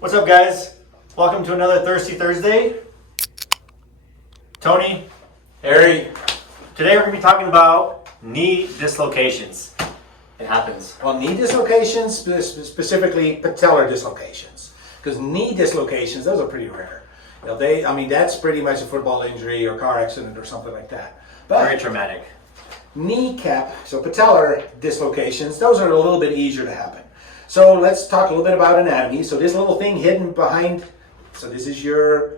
What's up, guys? Welcome to another Thirsty Thursday. Tony, Harry. Today we're going to be talking about knee dislocations. It happens. Well, knee dislocations, specifically patellar dislocations, because knee dislocations, those are pretty rare. That's pretty much a football injury or car accident or something like that. But Very traumatic. kneecap, so patellar dislocations, those are a little bit easier to happen. So let's talk a little bit about anatomy. So this little thing hidden behind, so this is your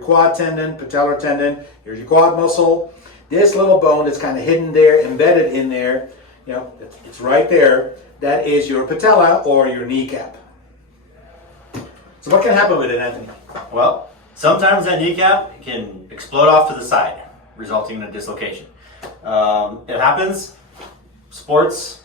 quad tendon, patellar tendon. Here's your quad muscle. This little bone that's kind of hidden there, embedded in there, it's right there. That is your patella or your kneecap. So what can happen with it, Anthony? Well, sometimes that kneecap can explode off to the side, resulting in a dislocation. It happens. Sports,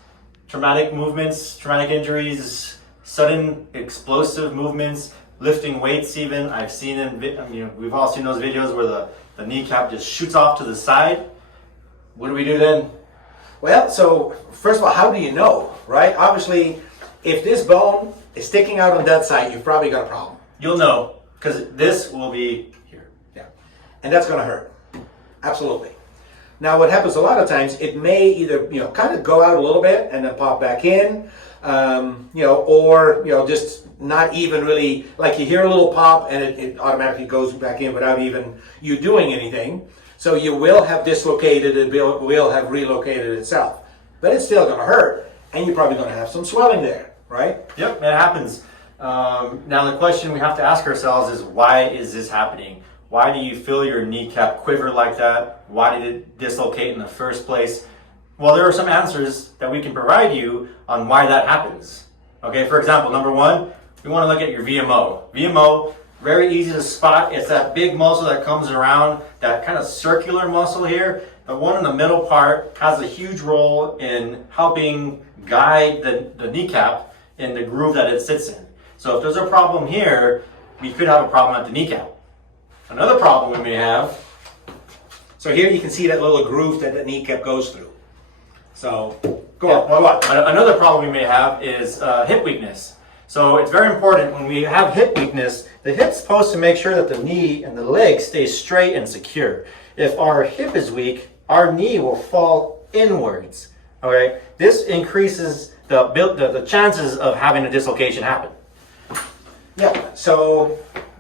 traumatic movements, traumatic injuries, sudden explosive movements, lifting weights even. I've seen them, we've all seen those videos where the kneecap just shoots off to the side. What do we do then? Well, so first of all, how do you know, right? Obviously, if this bone is sticking out on that side, you've probably got a problem. You'll know, because this will be here. Yeah, and that's going to hurt. Absolutely. Now, what happens a lot of times, it may either kind of go out a little bit and then pop back in, or just not even really, like you hear a little pop and it automatically goes back in without even you doing anything. So you will have dislocated, it will have relocated itself, but it's still going to hurt, and you're probably going to have some swelling there, right? Yep, it happens. Now the question we have to ask ourselves is, why is this happening? Why do you feel your kneecap quiver like that? Why did it dislocate in the first place? Well, there are some answers that we can provide you on why that happens. Okay, for example, number one, we want to look at your VMO. VMO, very easy to spot. It's that big muscle that comes around, that kind of circular muscle here. The one in the middle part has a huge role in helping guide the kneecap in the groove that it sits in. So if there's a problem here, we could have a problem at the kneecap. Another problem we may have. So here you can see that little groove that the kneecap goes through. So go on. Another problem we may have is hip weakness. So it's very important when we have hip weakness, the hip's supposed to make sure that the knee and the leg stay straight and secure. If our hip is weak, our knee will fall inwards. Okay, this increases the chances of having a dislocation happen. Yeah, so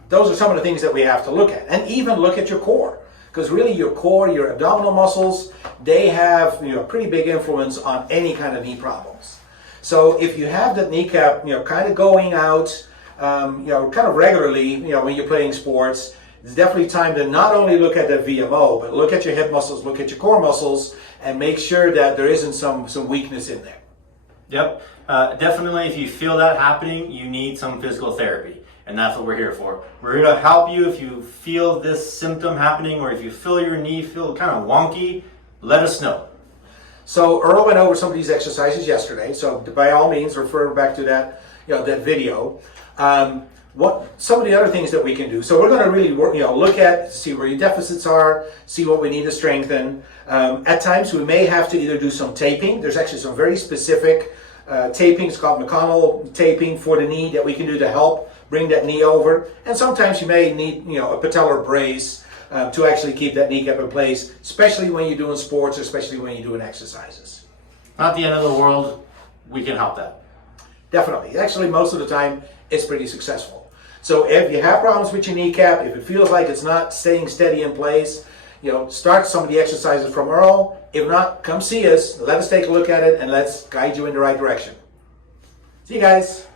those are some of the things that we have to look at, and even look at your core, because really your core, your abdominal muscles, they have pretty big influence on any kind of knee problems. So if you have that kneecap, kind of going out, kind of regularly, when you're playing sports, it's definitely time to not only look at that VMO, but look at your hip muscles, look at your core muscles, and make sure that there isn't some weakness in there. Yep, definitely. If you feel that happening, you need some physical therapy, and that's what we're here for. We're here to help you if you feel this symptom happening, or if you feel your knee feel kind of wonky, let us know. So Earl went over some of these exercises yesterday, so by all means refer back to that that video. What some of the other things that we can do. So we're going to really work, look at, see where your deficits are, see what we need to strengthen. At times we may have to either do some taping. There's actually some very specific taping. It's called McConnell taping for the knee that we can do to help bring that knee over. And sometimes you may need a patellar brace to actually keep that kneecap in place, especially when you're doing sports, especially when you're doing exercises. Not the end of the world. We can help that. Definitely. Actually, most of the time, it's pretty successful. So if you have problems with your kneecap, if it feels like it's not staying steady in place, start some of the exercises from Earl. If not, come see us. Let us take a look at it, and let's guide you in the right direction. See you guys.